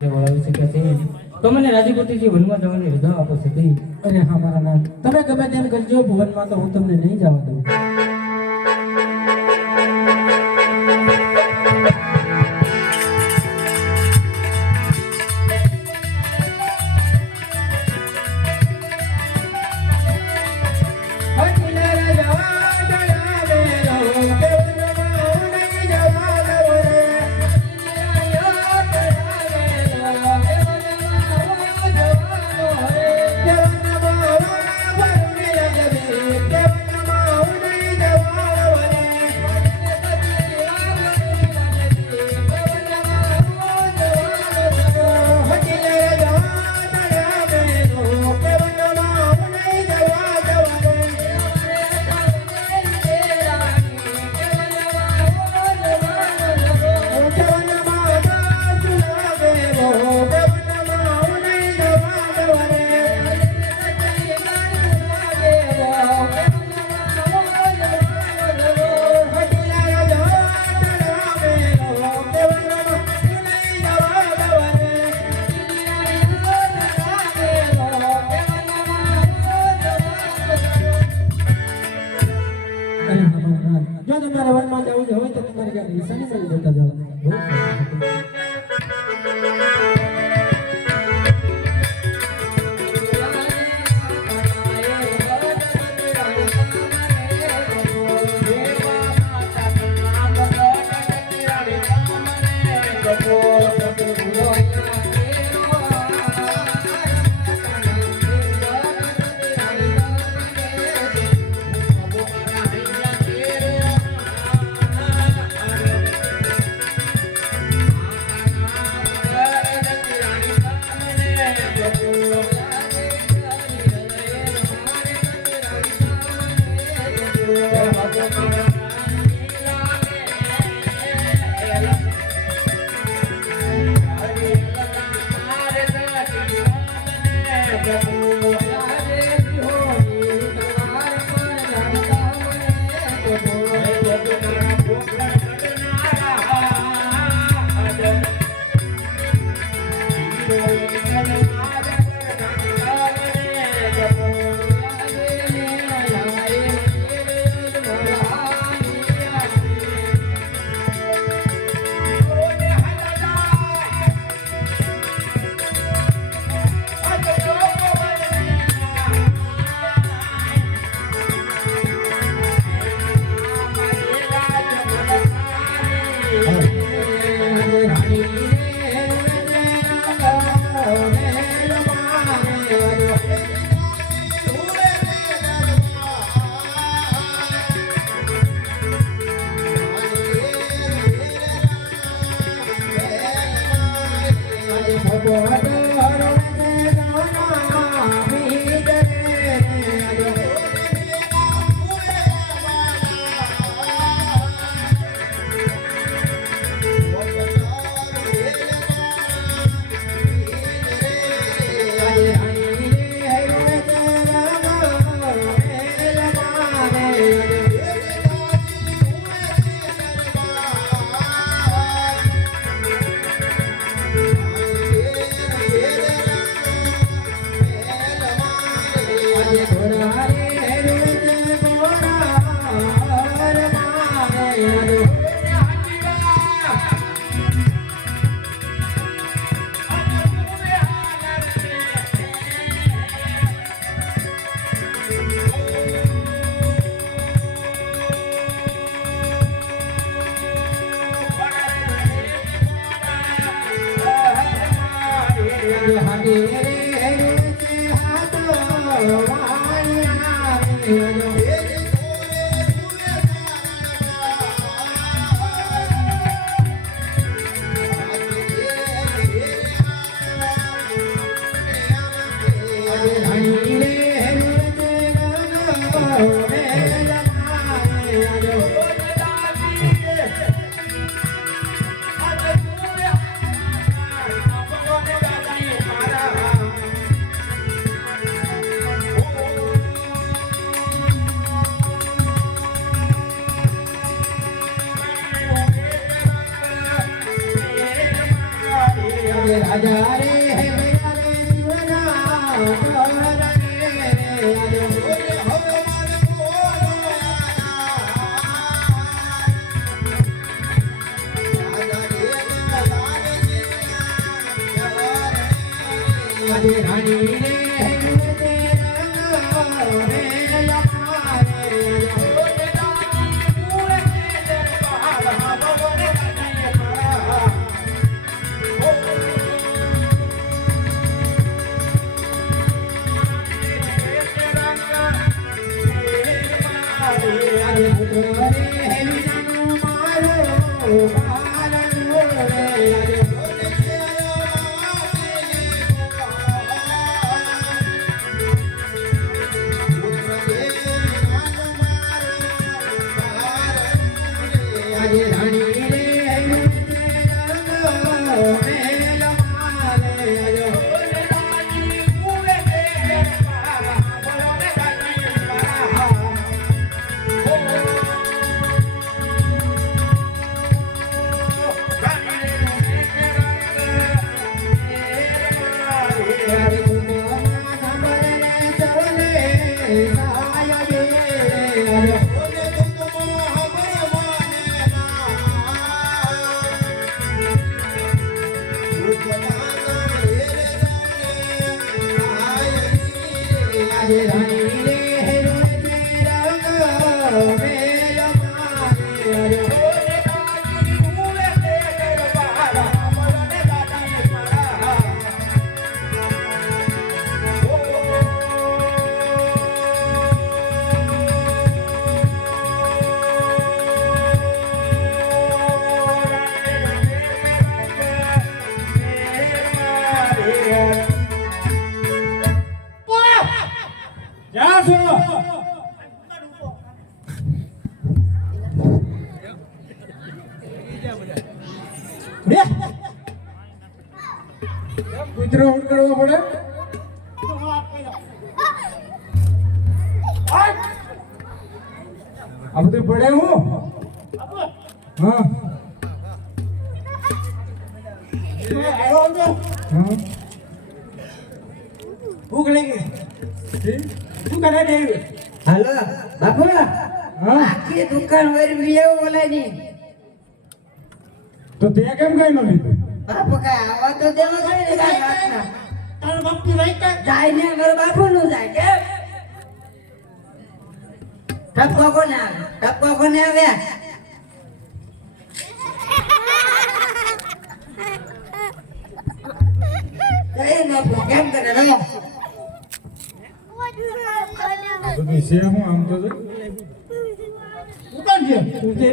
વળાવી શક્યા છે તો મને રાજીપુત્રીજી વનમાં જવાની રજા આપો સતી. અરે હા મારા નાથ, તમે ગમે તેમ કરજો, ભુવનમાં તો હું તમને નહીં જવા દઉં. જો તમારે વનમાં જવું હોય તો તમારે ક્યાંક નિશાની કરી જતા જાવ. રાજા રે હે મેરા રે જીવના ગોરા રે આજે બોલે હો મારે આજે રાણી રે કૂતરો ઉડ કરવો પડે આ બધું પડે હું હા ભૂખ લાગી શું કરે દેવી હાલો બાપુ હા આખી દુકાન વરી લેવું બોલાની તો તે કેમ કઈ ન લીધું બાપુ કા આવા તો દેવા ગઈ ને કાકા તાર બાપુ રાઈતા જાય ને મારો બાપુ નું જાય કેમ ટપકો કોને આવે કઈ ન કેમ કરે રે બધું છે હું આમ તો દુકાન છે તું છે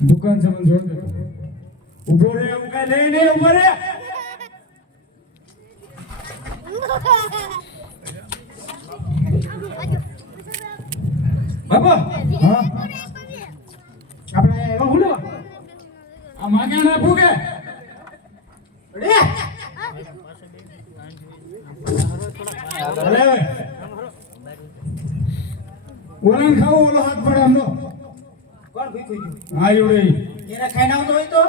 દુકાન છે મને જોડ દે ઉભો રે હું કઈ લઈ નહીં ઉભો રે બાપા હા આપણે એવા હુલો આ માગે ના ફૂગે રે અરે ઓલાન ખાઓ ઓલો હાથ પડે આમનો કોણ ભીખું હા યોડે એના ખાઈ નાવ તો હોય તો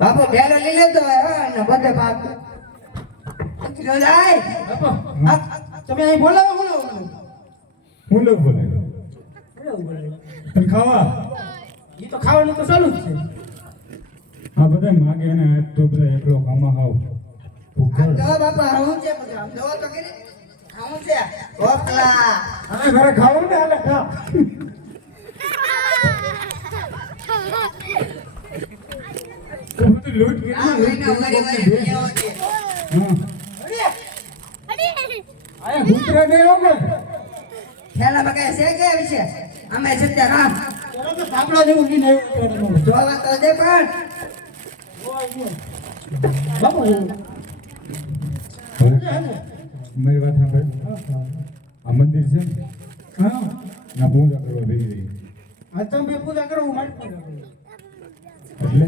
બાપુ ઢેલો લઈ લેતો હોય ને બધે ભાગ કિલો જાય બાપા તમે અહીં બોલાવો બોલો બોલે પણ ખાવા ઈ તો ખાવાનું તો ચાલુ જ છે આ બધા માગે ને હાથ તો બધા એકલો ખામાં ખાવ આમ જો બાપા હું છે બધું આમ જો તો કરી હું છે ઓકલા અરે ઘરે ખાવું ને હાલે ખા તો બધું લૂટ કે આ મહિના ઉગડી વળી લેવો છે આયા ભૂતરા દે ઓકે ખેલા બગાય છે કે વિશે અમે સત્ય રામ તો સાંભળો જેવું ની નહીં જોવા તો દે પણ બાપુ मेरी बात सांभळ આ મંદિર છે હા ના પૂજા કરવા બેસી રહી આ તમે પૂજા કરો હું મારી પૂજા કરું એટલે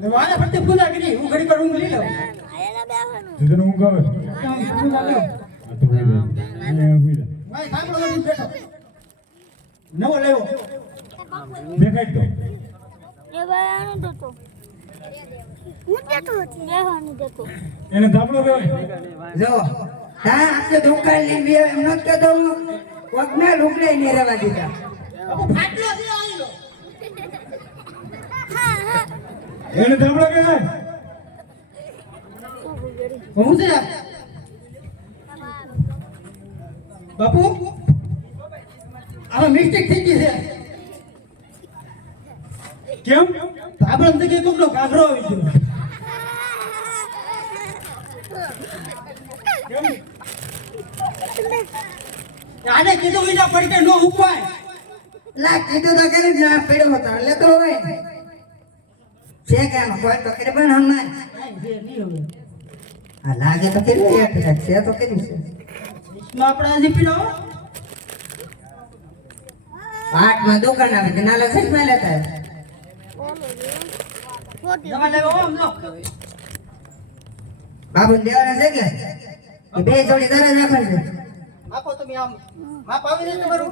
ને વાળા ફરતે પૂજા કરી હું ઘડી પર ઊંઘ લઈ લઉં તું તને ઊંઘ આવે પૂજા લે આ તો હોય અને હોય ભાઈ સાંભળો નથી બેઠો નવો લેવો દેખાય તો એ ભાઈ આનો તો એને ધાબળો કહેવાય. જો હા આપણે દુકાન ની બે એમ ન કહેતો કોકના લુગડે ને રહેવા દીધા એને ધાબળો કહેવાય. હું છે બાપુ આમાં મિસ્ટેક થઈ ગઈ છે કેમ? ધાબળો જગ્યાએ કોકનો ઘાઘરો આવી ગયો કેમ? આને કીધું વિના પડકે નો ઉપાય લા કીધું તો કરી જ ના પડ્યો હતો લેતો હોય છે કેમ કોઈ તો કરે પણ હમ નહીં આ લાગે તો કેવી એક છે તો કેવી છે માં આપણે આજે પીડો આઠમાં દુકાન આવે કે નાલા સજ માં લેતા દવા લેવો આમ લો બાબુ દેવાના છે કે બે જોડી દરે રાખવાનું છે આપો તમે આમ માપ આવી ને તમારું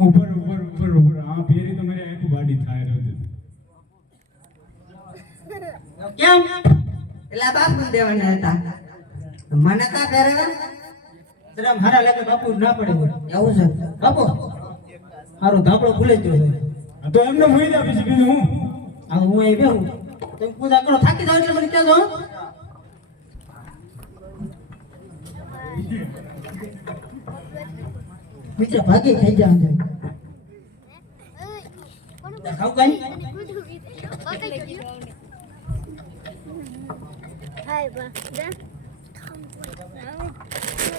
ઉપર ઉપર ઉપર ઉપર આ ફેરી તો મારી આંખો બાડી થાય રહ્યો છે. કેમ એલા બાપુ દેવાના હતા મને કા પહેરેવા જરા મારા લાગે બાપુ ના પડે એવું છે બાપુ મારો ધાબળો ભૂલે ગયો છે આ તો એમને મોઈ દે પછી બીજું હું. આ હું અહીં બેહું તમે પૂજા કરો થાકી જાવ એટલે મને કહેજો બીજા ભાગી થઈ જાય અંદર ખાવ કઈ Hai, Pak. Dah.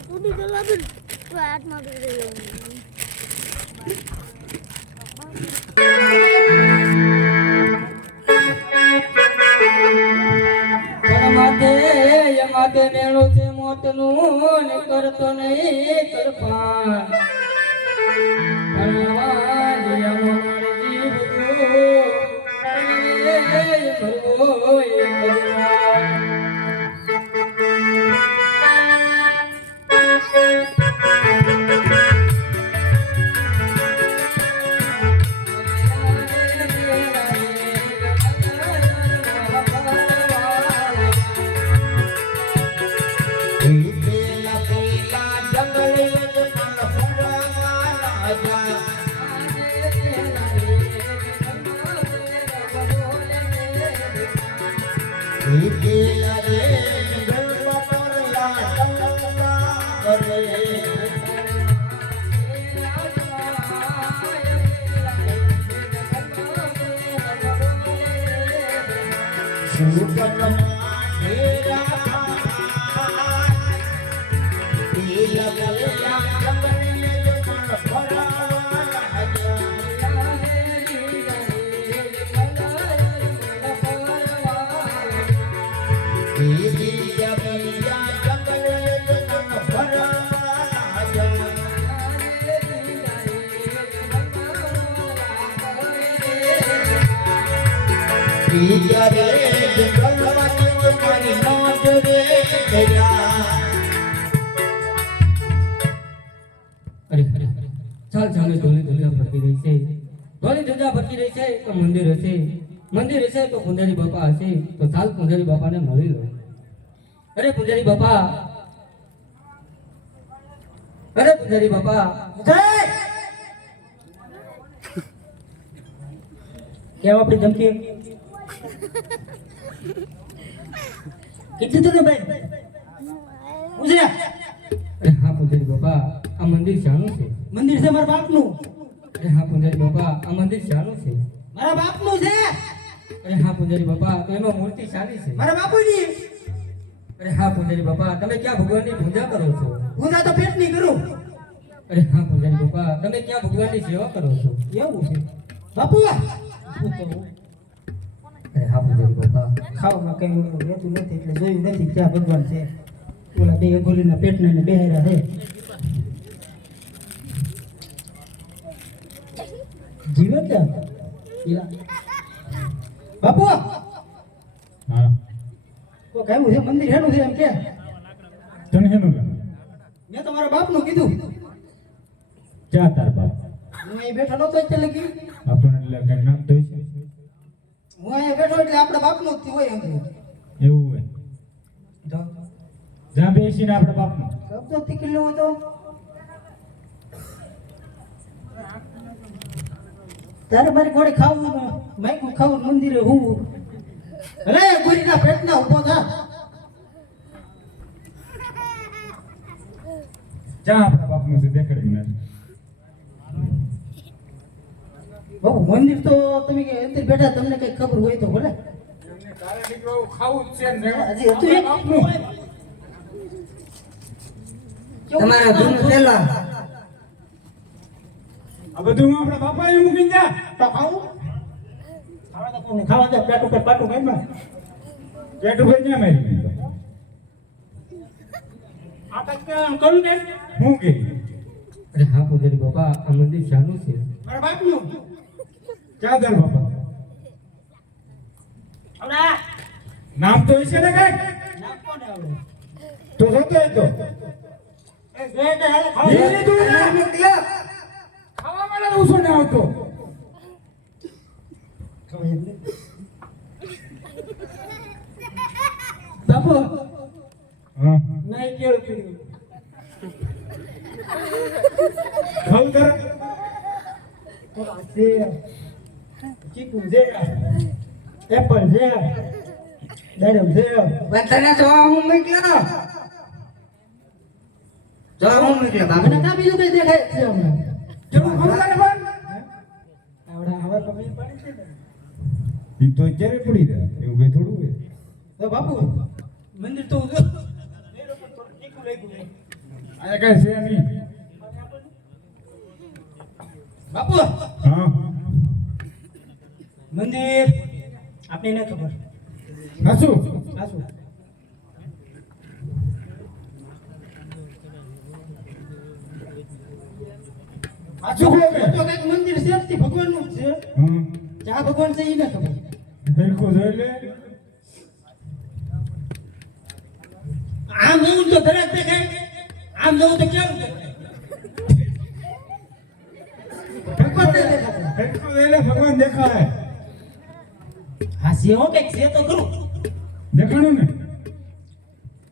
Udah jalan dulu. Buat mobil dulu. માથે મેળો છે મોતનું ને કરતો નહીં કરપા ચાલ ચાલે ધોલી ધોલિયા ફરતી રહી છે ધોલી ધોલિયા ફરતી રહી છે તો મંદિર હશે મંદિર હશે તો પુંજારી બાપા હશે તો ચાલ પુંજારી બાપાને મળી લો અરે પુંજારી બાપા અરે પુંજારી બાપા કેમ આપણી ધમકી કેટલી તો ને ભાઈ પૂછ્યા અરે હા પુંજારી બાપા આ મંદિર શાનું છે મંદિર છે મારા બાપનું અરે હા પુંજારી બાપા આ મંદિર શાનું છે મારા બાપનું છે અરે હા પુંજારી બાપા તો એમાં મૂર્તિ શાની છે મારા બાપુની અરે હા પુંજારી બાપા તમે ક્યાં ભગવાનની પૂજા કરો છો પૂજા તો પેટની કરું અરે હા પુંજારી બાપા તમે ક્યાં ભગવાનની સેવા કરો છો એવું છે બાપુ અરે હા પુંજારી બાપા ખાવામાં કઈ રહેતું નથી એટલે જોયું નથી ક્યાં ભગવાન છે ઓલા બે ગોલીના પેટના ને બેહેરા છે જીવન છે બાપુ હા તો કયું છે મંદિર હેનું છે એમ કે તને હેનું લાગે? મેં તમારા બાપનું કીધું ક્યાં તાર બાપ હું અહીં બેઠો બેઠો નતો એટલે લગી આપણને એટલે નામ તો છે હું અહીંયા બેઠો એટલે આપણા બાપનું જ હોય એમ એવું હોય તો જ્યાં બેસીને આપણે બાપનું શબ્દો તીકલો હતો તારે મારી ઘોડે ખાવું માઈકું ખાવું મંદિરે હું અરે ગુરીના પેટના ઉભો થા જ્યાં આપણા બાપનું છે દેખાડીને બાપુ મંદિર તો તમે કે અંદર બેઠા તમને કઈ ખબર હોય તો ભલે તારે દીકરો ખાવું જ છે ને હજી હતું એક તમારા ધૂન પેલા આ બધું આપણા બાપાએ મૂકી જા તો ખાવું ખાવા તો કોને ખાવા દે પેટ ઉપર પાટું કઈ માં પેટ ઉપર ક્યાં મારી આ કઈ કરું ને હું કે અરે હા પૂજારી બાપા આ મંદિર શાનું છે મારા બાપનું ક્યાં દર બાપા આવડા નામ તો હશે ને કઈ નામ કોને આવડે તો જોતો હોય તો એ ગેટ હાલ એ લીધું ને ખાવા માટે ઉસો ને આવતો બાપુ હા નહીં કેવું પીડ્યું ખાવ કર છે ચીકુ છે એપલ છે દાડમ છે તને જોવા હું મોકલ્યો જોવા હું મોકલ્યો મને બાપુ કા બીજું કઈ દેખાય છે હમણાં કેવું ખાવ કરે પણ આવડા હવે પગલી પડી છે ને ઈ તો ક્યારે પડી રહ્યા એવું કઈ થોડું હોય તો બાપુ મંદિર તો મેરો પણ થોડું તીખું લાગ્યું છે આ કઈ છે નહીં બાપુ હા મંદિર આપને ન ખબર હાસુ આ શું આ શું કહો કે તો કઈક મંદિર છે જ તે ભગવાનનું જ છે હા જ્યાં ભગવાન છે એ ન ખબર દેખો જોઈ લે આમ જવું તો દરેક દેખાય આમ જવું તો કેમ દેખાય ભગવાન નહીં દેખાતા. દેખો જોઈ લે ભગવાન દેખાય હા છે હો કઈક છે તો ખરું દેખાણું ને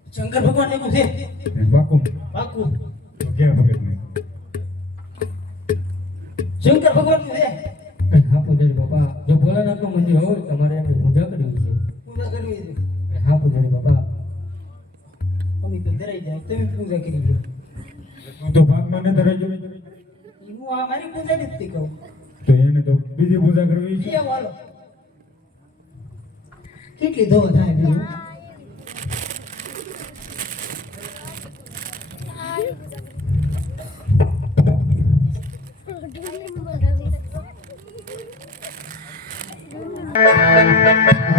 શંકર ભગવાન એવું છે બાકુ પાકું તો ક્યાં ભગત નહીં શંકર ભગવાન નું છે હા પૂજારી બાપા જો ભોલાનાથનું મંદિર હોય તમારે એમની પૂજા કરવી છે પૂજા કરવી છે હા પૂજારી બાપા અમે તો ધરાઈ જાય તમે પૂજા કરી લો તું તો ભાગમાં ને ધરાઈ ગયો હું આ મારી પૂજા નથી કહું તો એને તો બીજી પૂજા કરવી છે એ વાલો કેટલી ધોવ થાય બીજું તમારે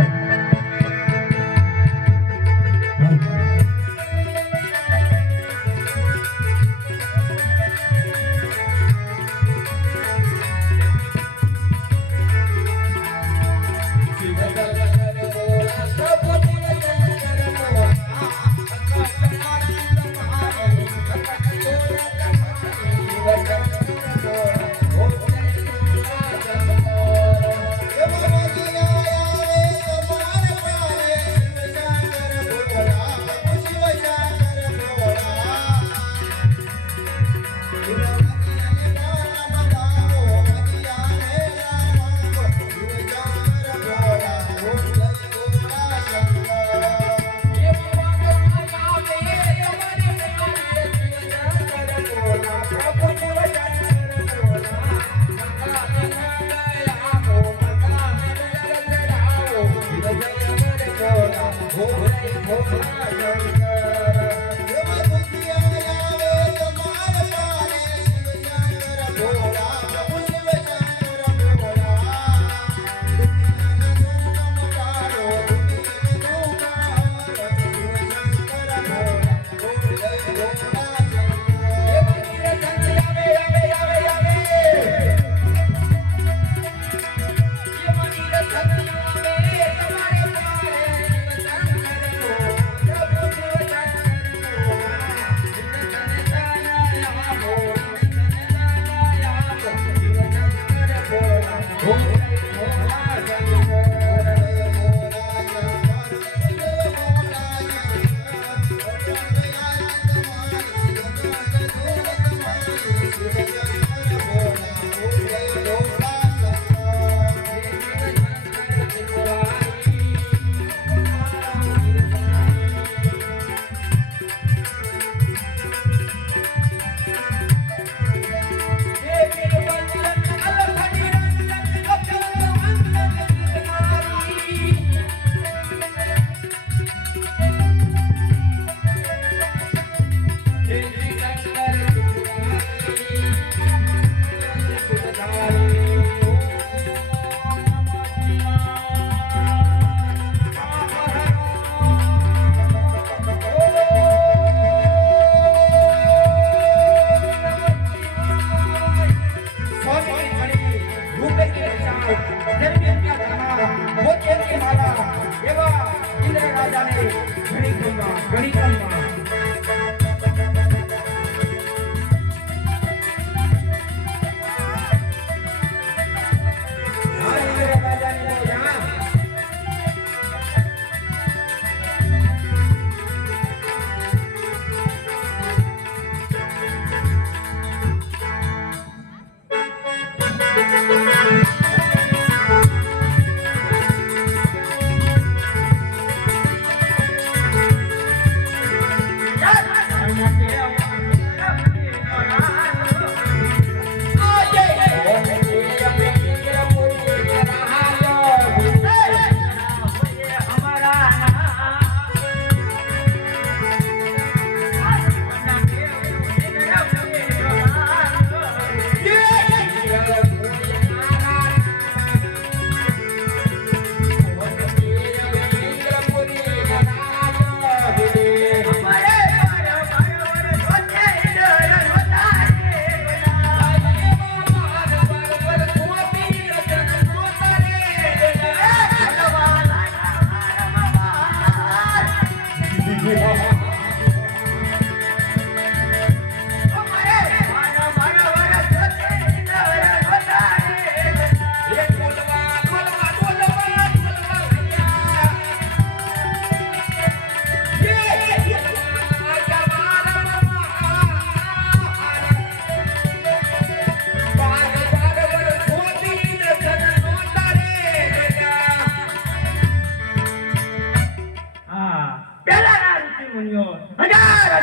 રાજાને ઘણી કમવા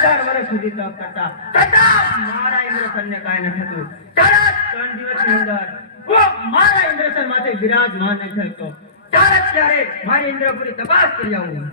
હજાર વર્ષ સુધી તપ કરતા છતાં મારા ઇન્દ્રસનને કાંઈ ન થતું. તરત 3 દિવસની અંદર હું મારા ઇન્દ્રસન માથે બિરાજમાન નહીં થતો. તરત ત્યારે મારી ઇન્દ્રપુરી તપાસ કરી આવું.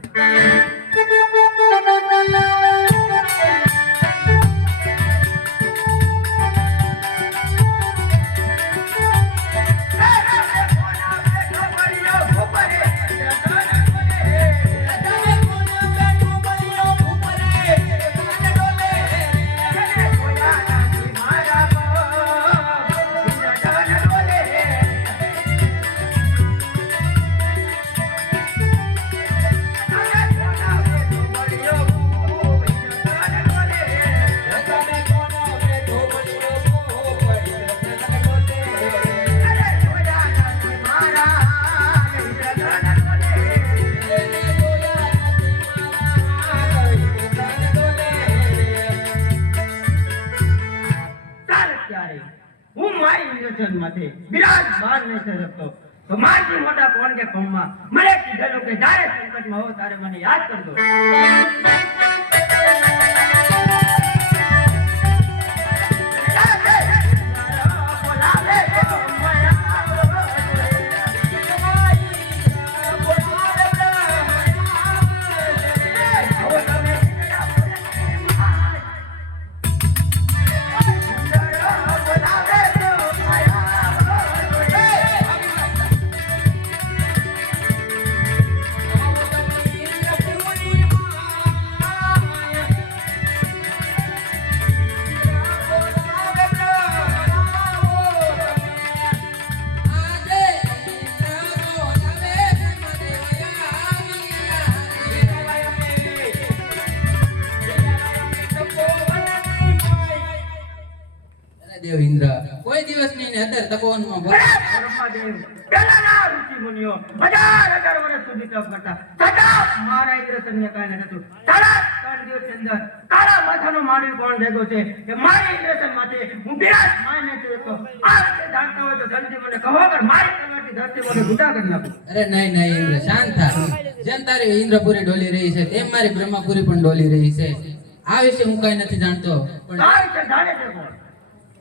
બિરાજમાન નહીં થઈ શકતો. તો મારથી મોટા કોણ કે કમમાં મને કીધેલું કે જ્યારે સંકટમાં હો ત્યારે મને યાદ કરજો. દેવ ઇન્દ્ર કોઈ દિવસ નહીં અત્યારે તપોવનમાં બ્રહ્મદેવ પેલાના ઋષિ મુનિઓ હજાર વર્ષ સુધી તપ કરતા છતાં મારા ઇન્દ્રસનને કાંઈ ન થતું. તરત 3 દિવસની અંદર કાળા માથાનો માનવી કોણ ભેગો છે કે મારી ઇન્દ્રસન માથે હું બિરાજમાન નથી થતો. આ રીતે જાણતા હોય તો જલ્દી મને કહો કે મારી કલરથી ધરતી મને ગુટા કરી નાખો. અરે નહીં ઇન્દ્ર શાંત થા. જેમ તારી ઇન્દ્રપુરી ડોલી રહી છે તેમ મારી બ્રહ્માપુરી પણ ડોલી રહી છે. આ વિશે હું કઈ નથી જાણતો પણ જાણે છે કોણ?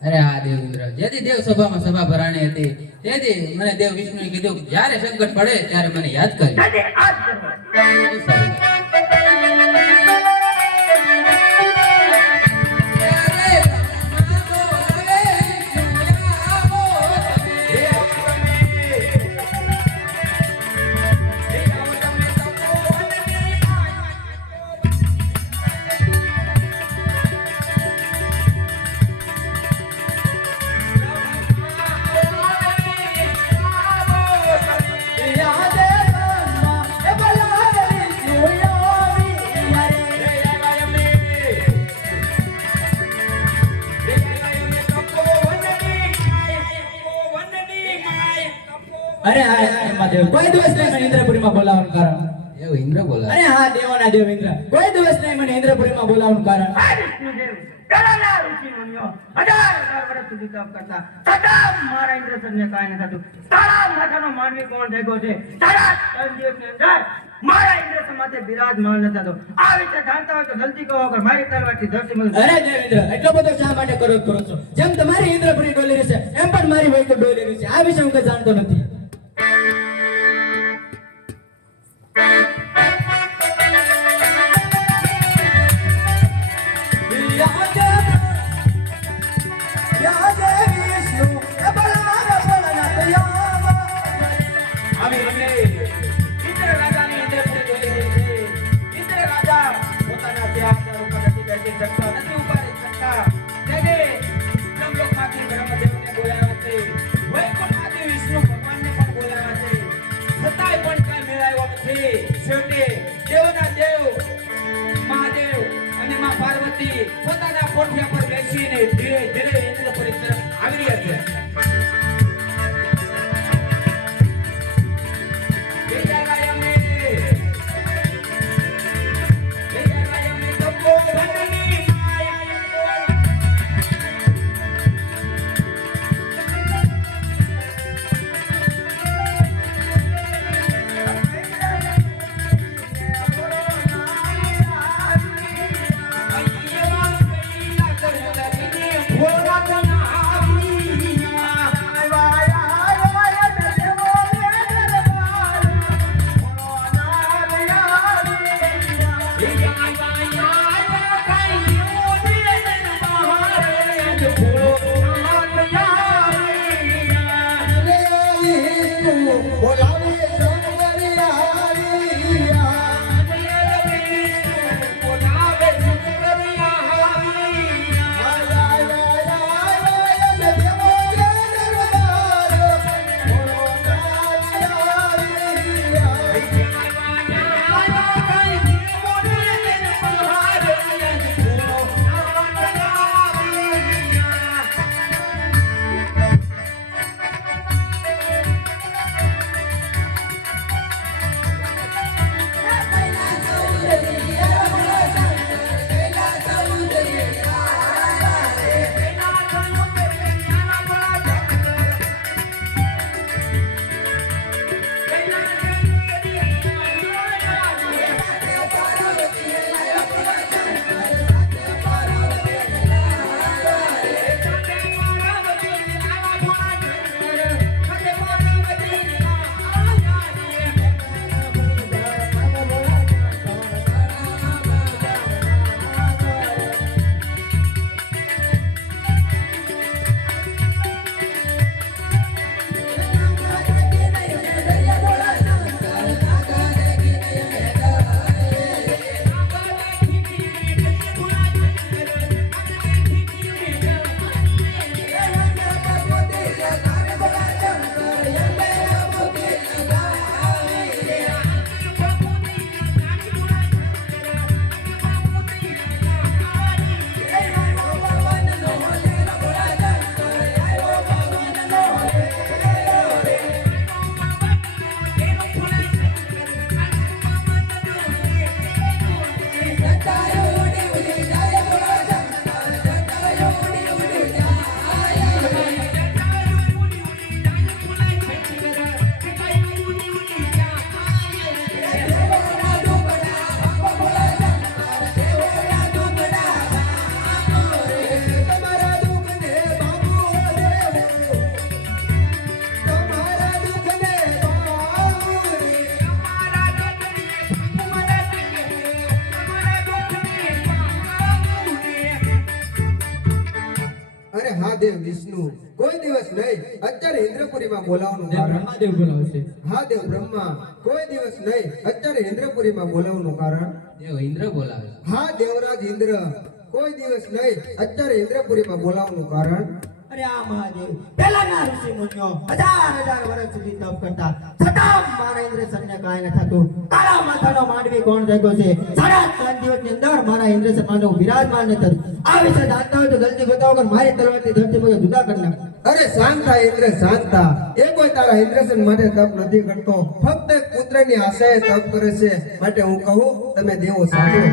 અરે હા દેવ ઇન્દ્ર જેથી દેવ સભામાં સભા ભરાણી હતી તેથી મને દેવ વિષ્ણુએ કીધું કે જ્યારે સંકટ પડે ત્યારે મને યાદ કરી. જલ્દી આજ કરો. Yeah. અરે હા મહાદેવ કોઈ દિવસ નહીં મને ઇન્દ્રપુરીમાં બોલાવવાનું કારણ એવું ઇન્દ્ર બોલાવે અરે હા દેવાના દેવ ઇન્દ્ર કોઈ દિવસ નહીં મને ઇન્દ્રપુરીમાં બોલાવવાનું કારણ આ વિષ્ણુદેવ પેલાના ઋષિ મુનિઓ હજાર વર્ષ સુધી તપ કરતા છતાં મારા ઇન્દ્રસનને કાંઈ ન થતું. તારા માથાનો માનવી કોણ જાગ્યો છે? તારા 3 દિવસની અંદર મારા ઇન્દ્રસન માથે બિરાજમાન ન થતો. આ વિશે જાણતા હોય તો જલ્દી કહો અગર મારી તલવારથી ધરતી મળી. અરે દેવ ઇન્દ્ર એટલો બધો શા માટે કરો છો જેમ તમારી ઇન્દ્રપુરી ડોલી રહેશે એમ પણ મારી વૈકુંઠ ડોલી રહેશે આ વિશે હું કઈ જાણતો નથી દેવના દેવ મહાદેવ અને માં પાર્વતી પોતાના કોઠિયા પર બેસીને ધીરે ધીરે ઇન્દ્રપુરી તરફ આવી રહ્યા છે. મહાદેવ વિષ્ણુ કોઈ દિવસ નહીં અત્યારે ઇન્દ્રપુરીમાં બોલાવવાનું દેવ કારણ બ્રહ્માદેવ બોલાવશે હા દેવ બ્રહ્મા કોઈ દિવસ નહીં અત્યારે ઇન્દ્રપુરીમાં બોલાવવાનું કારણ દેવ ઇન્દ્ર બોલાવે છે. હા દેવરાજ ઇન્દ્ર કોઈ દિવસ નહીં અત્યારે ઇન્દ્રપુરીમાં બોલાવવાનું કારણ અરે આ મહાદેવ પેલાના ઋષિ મુનિઓ હજાર વર્ષ સુધી તપ કરતા છતાં મારા ઇન્દ્રસનને કાંઈ ન થતું. કાળા માથાનો માંડવી કોણ જાગ્યો છે? 3.5 દિવસની અંદર મારા ઇન્દ્રસન માનવ બિરાજમાન ન થતું. આ વિશે જાણતા હોય તો જલ્દી બતાવો કે મારી તલવારથી ધરતી પર જુદા કરી નાખો. અરે શાંત થા ઇન્દ્ર શાંત થા. એ કોઈ તારા ઇન્દ્રસન માટે તપ નથી કરતો, ફક્ત એક પુત્રની આશાએ તપ કરે છે. માટે હું કહું તમે દેવો સાંભળો.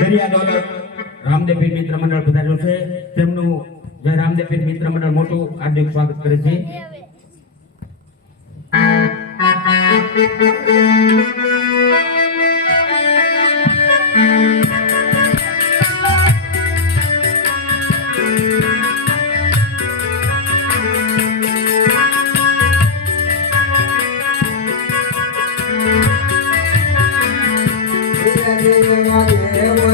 દરિયા ડોલર રામદેવ પીર મિત્ર મંડળ પધાર્યું છે. તેમનું જય રામદેવ પીર મિત્ર મંડળ મોટું હાર્દિક સ્વાગત કરે છે. દેવ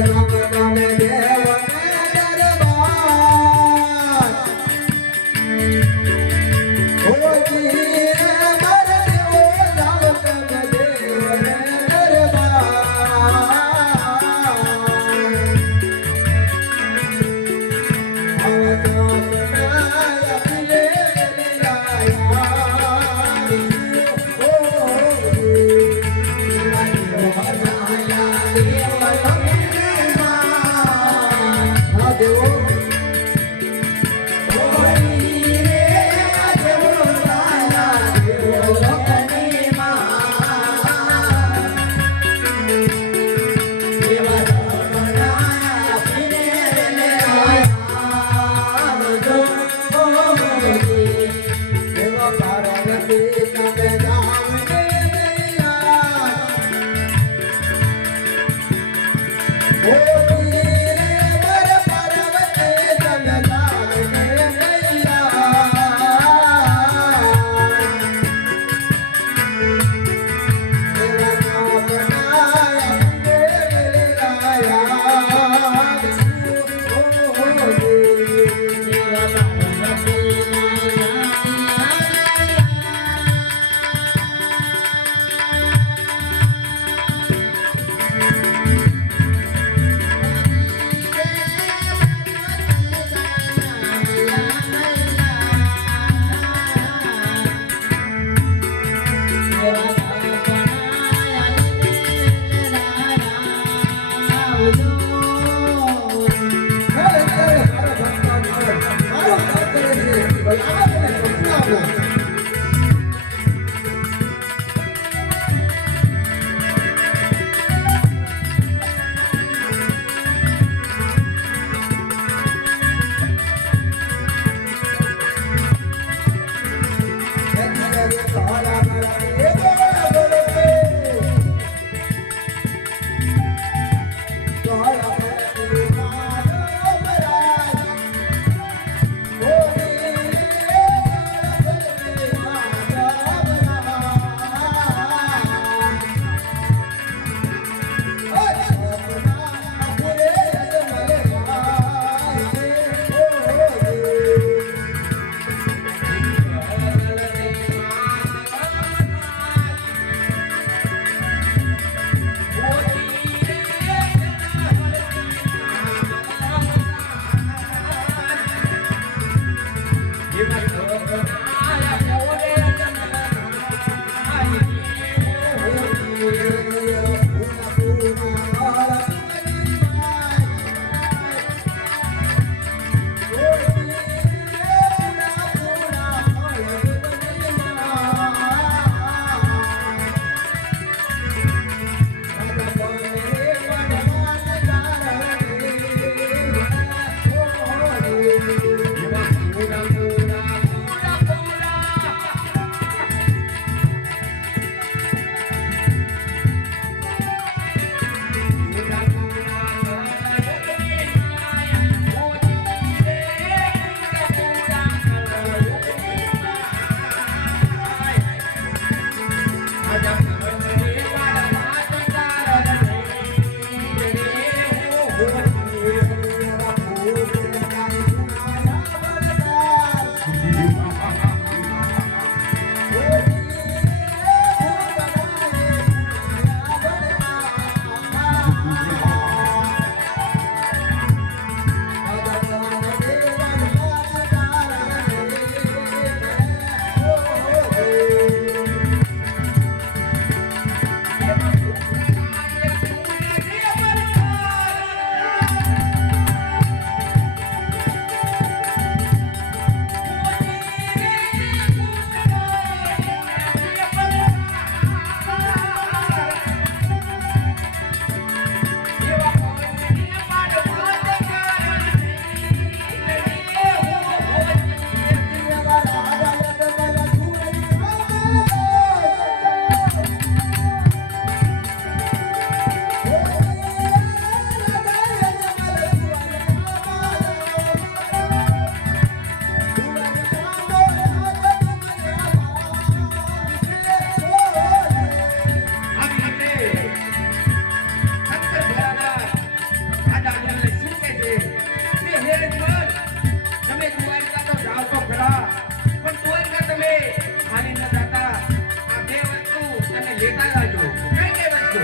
લેતા જાજો કઈ કઈ વસ્તુ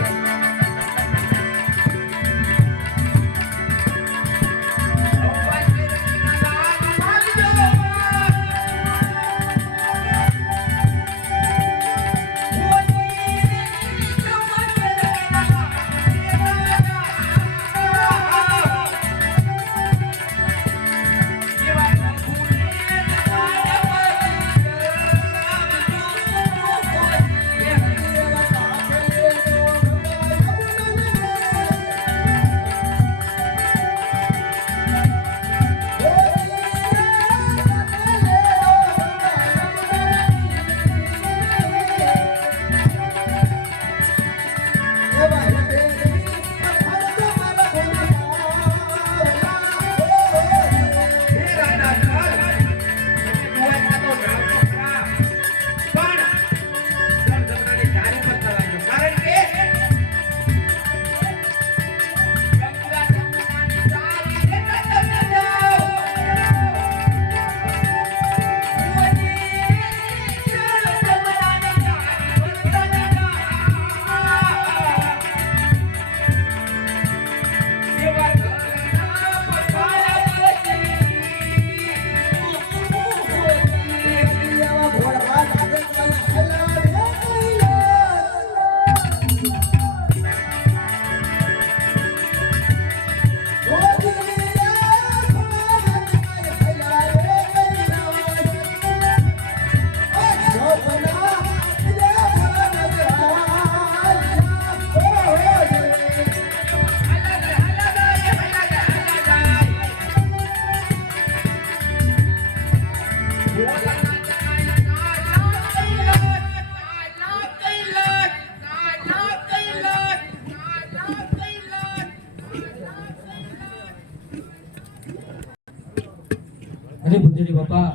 અરે ભુજરી બાપા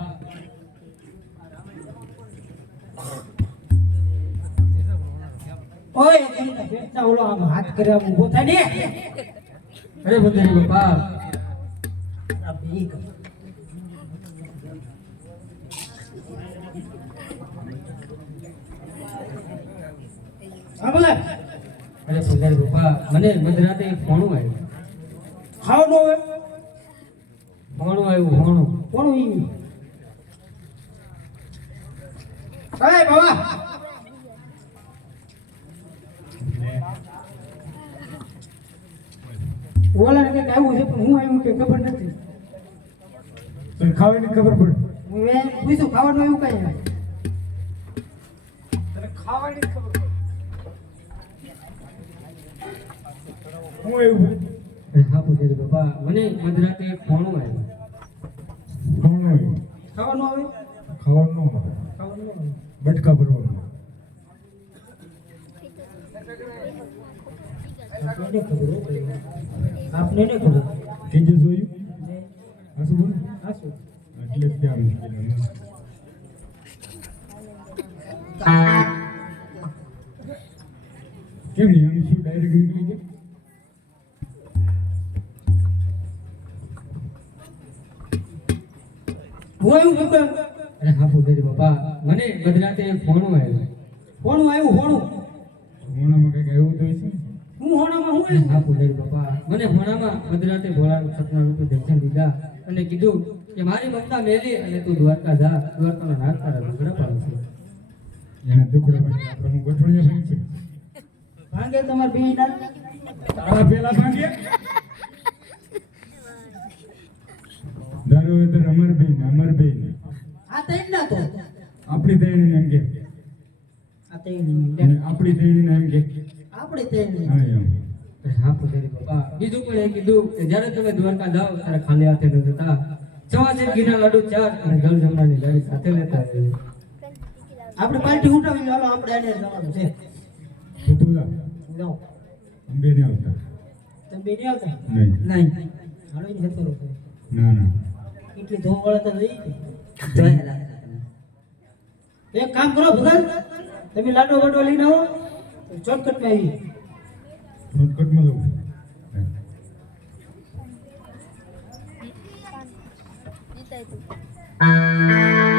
ઓય એની પેટના ઓલો આમ હાથ કરે આમ ઊભો થાય ને અરે ભુજરી બાપા આ ભીખ સાંભળે અરે ભુજરી બાપા મને મધરાતે એક ફોણું આવ્યું ખાવાનું હવે ફોણું આવ્યું ફોણું કોણ ઈ અરે બાબા ઓલા ને કઈક આવ્યું છે પણ હું આવ્યું કે ખબર નથી તને ખાવાની ખબર પડે હું એમ પૂછ્યું ખાવાનું એવું કઈ નહીં તને ખાવાની ખબર પડે હું એવું અરે હા ભુજરી બાપા મને મધરાતે એક ફોણું આવ્યું ખાવાનું આવ્યું ખાવાનું આવે ખાવાનું ન આવે ખાવાનું ન આવે બટકા ભરવાનું આપને ખબર હો કઈ આપને ને ખબર કેજે જોયું આ શું બોલ આ શું એટલે જ ત્યાં મુશ્કેલ કેમ નહીં આમ શું ડાયરેક્ટ નીકળી જાય હું આવ્યું ખબર અરે હા ભુજરી બાપા મને મધરાતે એક ફોણું આવ્યું કોણું આવ્યું કોણું મોણામાં કંઈક એવું તો છે હું હોણામાં હું અરે આવ્યું હા ભુજરી બાપા મને ભોણામાં મધરાતે ભોળા સપના રૂપે દર્શન દીધા અને કીધું કે મારી મમતા મેલી અને તું દ્વારકા જા દ્વારકાનો નાથ તારા ઝઘડા પાડે છે એને દુખડા પછી આપણે હું ગઠોડિયા ભાઈ છે ભાંગે તમાર બે ના તારા પેલા ભાગ્યા દારૂ હોય તો અમરબેન આ તઈ ના તો આપણી તૈણી એમ કે આ તઈ નહીં અને આપણી તૈણી એમ કે આપણે તઈ નહીં હા એમ અરે હા ભુજરી બાપા બીજું પણ એ કીધું કે જ્યારે તમે દ્વારકા જાઓ ત્યારે ખાલી હાથે ન જતા સવાજે ઘીના લાડુ ચાર અને જળ જમવાની લારી સાથે લેતા રહેજો આપણે પાર્ટી ઉઠાવી હાલો આપણે આને જવાનું છે તો તું જા જાઓ અંબે નહીં આવતા તમે બે નહીં આવતા નહીં નહીં હાલો એને જતો રહો ના ના એટલી ધોમ વળે તો જઈ એક કામ કરો ભગત તમે લાડો વાડો લઈને આવો શોર્ટકટમાં આવી શોર્ટકટમાં જવું જીતાય તું